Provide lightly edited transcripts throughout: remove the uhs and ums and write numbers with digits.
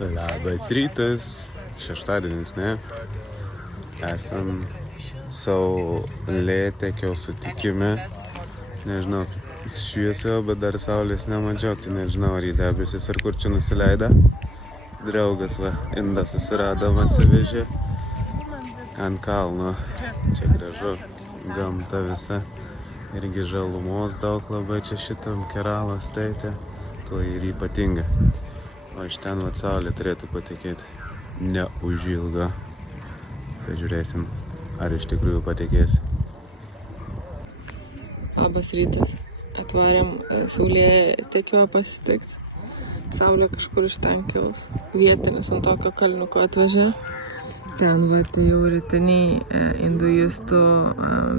Labas rytas, šeštadienis, ne? Esam saulėtekio sutikime. Nežinau, šviesio, bet dar saulės nemačiau, tai nežinau, ar į debesis ar kur čia nusileido. Draugas indą susirado, atsivežė ant kalno. Čia gražu, gamta visa. Irgi žalumos daug labai čia šitam Keralo steite. Tuo ir ypatinga. O iš ten saulė turėtų patekėti neužilgo. Pažiūrėsim, ar iš tikrųjų patekės. Labas rytas. Atvarėm saulėtekio pasitikti. Saulė kažkur iš ten kils. Vietinis ant tokio kalniuko atvažiavo. Ten tai jau rytiniai hinduistų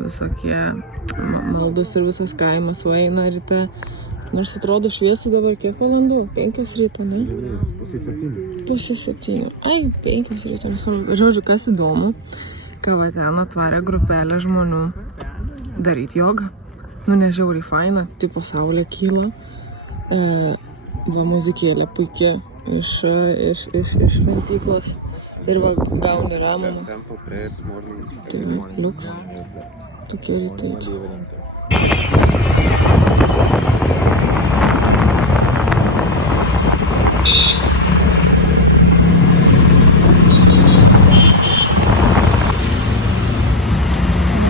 visokie maldos ir visas kaimas eina ryte. Nors atrodo šviesų dabar kiek valandų? 5 ryto, ne? Pusė 7. Ai, 5 ryto. Žodžiu, kas įdomu, kad va ten atvarė grupelę žmonių daryti jogą. Nu, nežiauriai faina, tipo saulė kyla. Va muzikėlė puikia iš šventyklos. Ir va gauni ramumą. Tai va, liuks. Tokie rytai čia.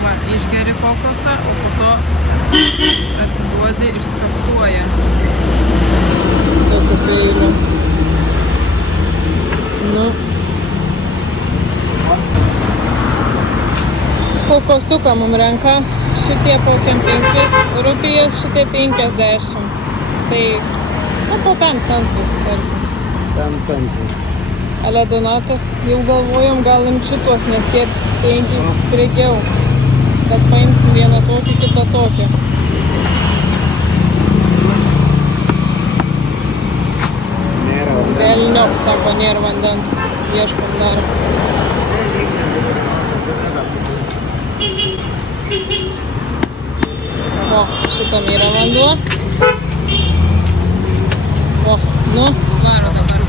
Va, išgeri kokosą, o po to atiduodi, išskaptuoja. Su tokiu peiliu. Nu. Kokosuką mum renka. Šitie po 5 rupijas, šitie 50. Tai, po 5 centų, tarkim. 5 centų. Ale donatas, jau galvojom, gal imt šitos, nes tie 5 prigiau. Bet paimsim vieną tokį, kitą tokį. Nėra vandens. Velniop, sako, nėra vandens. Ieškom dar. O, šitam yra vanduo. O, nu, varo dabar.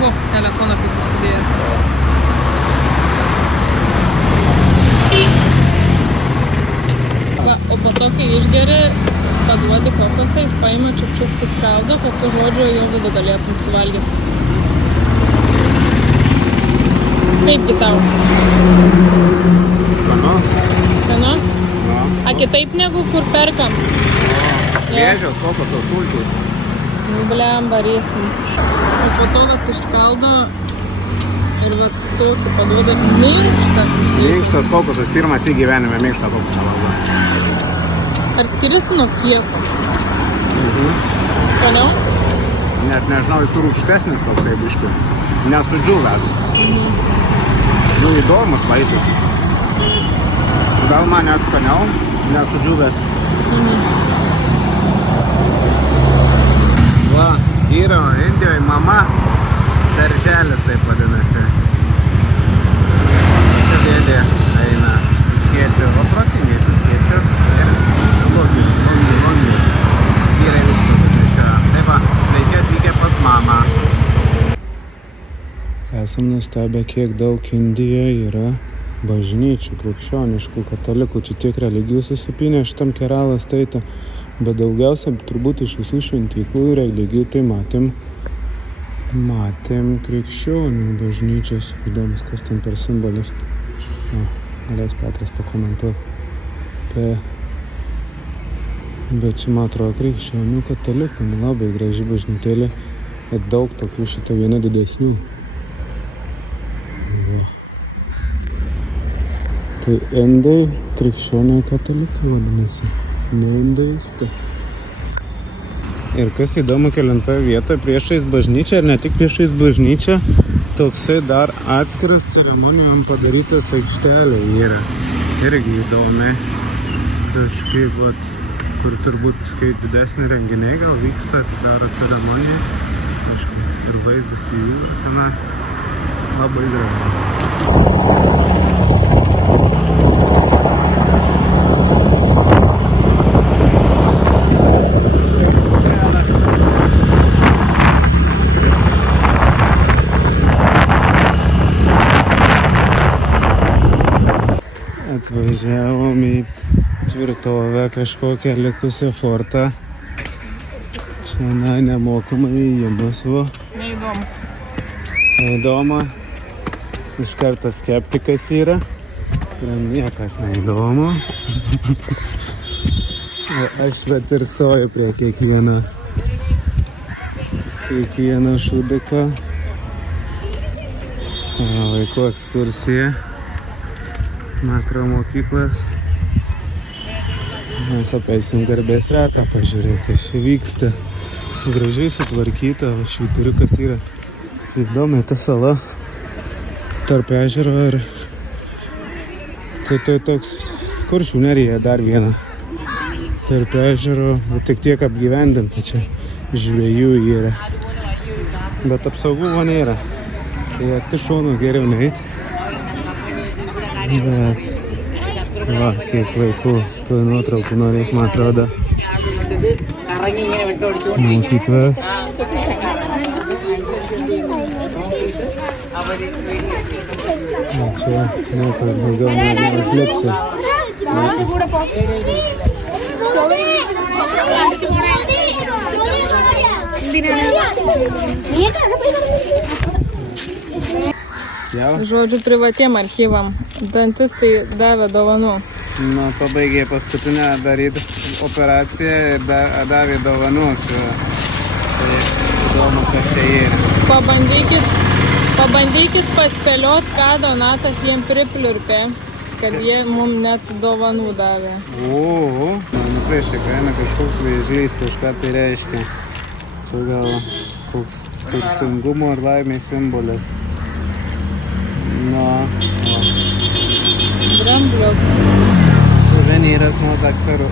O, telefoną kaip užsidėjęs. Va, o po to, kai išgeri, paduodi kokosą, jis paima čiuk suskaldo, kad tu žodžiu jo vidų galėtum suvalgyti. Kaipgi tau? Skanu? Skanu? Na. A kitaip negu kur perkam? Šviežios kokoso sultys. Blem, varysim. Ir po to vat išskaldo ir vat tokį paduoda minkštą. Minkštas kokosas, pirmas į gyvenime minkštą kokosą valgo. Ar skiriasi nuo kieto? Skaniau? Net nežinau, jis rūgštesnis toksai biškiu. Nesudžiūvęs. Nu, įdomus vaisius. Gal man net skaniau, nesudžiūvęs. Va, yra Indijoje mama, darželis taip vadinasi. Čia dėdė eina į skėčių, o protingai su skėčiu. Ir longi. Vyrai viską nešia. Taip va, sveiki atvykę pas mamą. Esam nustebę, kiek daug Indijoje yra bažnyčių, krikščioniškų, katalikų. Čia tiek religijų susipynė šitam Keralo steite, bet daugiausia turbūt iš visų šventyklų religijų tai matėm krikščionių bažnyčios. Įdomus, kas ten per simbolis. Galės Petras pakomentuoti. Bet čia man atrodo krikščionių katalikų. Labai graži bažnytėlė. Ir daug tokių šito viena didesnių. Tai indai krikščioniai katalikai vadinasi, ne hinduistai. Ir kas įdomu, kelintoje vietoje priešais bažnyčią, ir ne tik priešais bažnyčią, toksai dar atskiras ceremonijom padarytas aikštelė yra. Irgi įdomi. Kažkaip, kur turbūt, kai didesni renginiai gal vyksta, daro ceremoniją. Kažkaip ir vaizdas į jūrą tenai. Labai gražu. Važiavom į tvirtovę kažkokią likusią fortą. Čia nemokamai įėmus va. Neįdomu. Neįdomu. Iš karto skeptikas yra. Kuriam niekas neįdomu. O aš bet ir stoju prie kiekvieno šūdiko. Vaikų ekskursija. Metro mokyklas. Mes apeisim garbės ratą, pažiūrėk, kas čia vyksta. Gražiai sutvarkyta, švyturiukas yra. Įdomi ta sala. Tarp ežero ir tai toks Kuršių nerija dar viena. Tarp ežero, tik tiek apgyvendinta čia žvejų yra. Bet apsaugų nėra. Tai arti šonų geriau neit. Bet va, kiek vaikų tų nuotraukų norės, man atrodo. Mokyklas. O čia niekur daugiau neužlipsi. Žodžiu, privatiem archyvam dantistai davė dovanų. Nu, pabaigė paskutinę daryti operaciją ir davė dovanų. Tai įdomu, kas čia yra. Pabandykit paspėliot, ką Donatas jiem pripliurpė, kad jie mums net dovanų davė. Nu prieš ekraną kažkoks vėžlys, kažką tai reiškia. Čia gal koks turtingumo ir laimės simbolis. Dramblioks. Suvenyras nuo daktarų.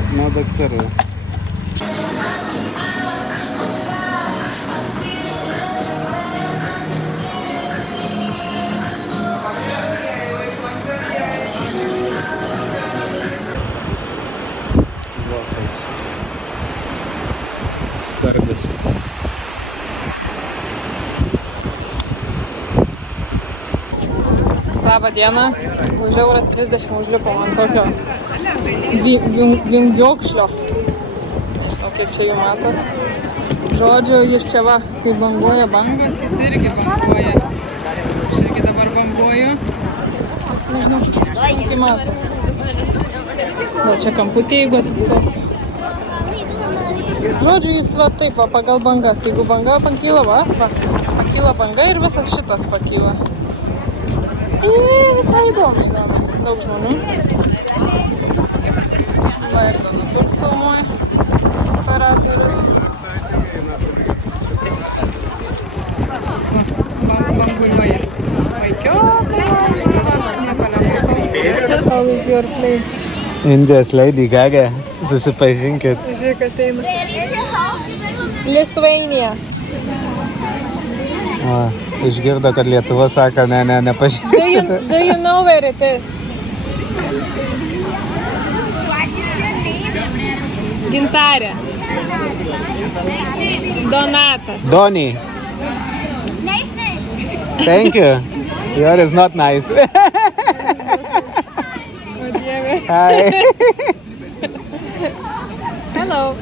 Skardasi. Labą dieną. Už eurą 30 užlipom ant tokio vingiokšlio. Nežinau, kiek čia jų matos. Žodžiu, jis čia va, kai banguoja bangas, jis irgi banguoja. Aš irgi dabar banguoju. Nežinau, kiek matos. Va, čia kamputė, jeigu atsistosiu. Žodžiu, jis va taip va, pagal bangas. Jeigu banga pakyla, va, pakyla banga ir visas šitas pakyla. Visai įdomu. Daug žmonių. Va ir Donatus filmuoja. Operatorius. Banguliuoja. How is your place? Indijos Lady Gaga. Susipažinkit. Žiūrėk, ateina. Lithuania. Išgirdo, kad Lietuva sako, nepažįstate. Do you know where it is? Gintarė. Donatas. Donny. Thank you. Yours is not nice. O Dieve. Hi. Hello.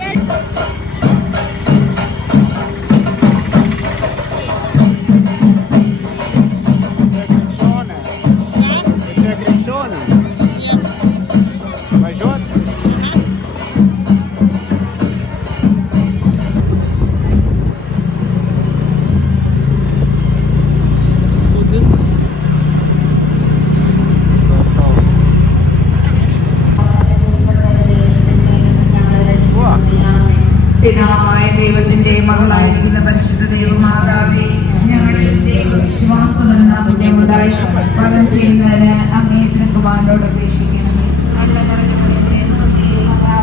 പിതാവായ ദൈവത്തിന്റെ മകളായിരിക്കുന്ന പരിശുദ്ധ ദൈവമാതാവേ, ഞങ്ങളുടെ ദൈവവിശ്വാസം എന്ന ഉണ്ടായി ഫലം ചെയ്യുന്നതിന് അങ്ങേ തിരുക്കുമാരനോട് അപേക്ഷിക്കുന്നു.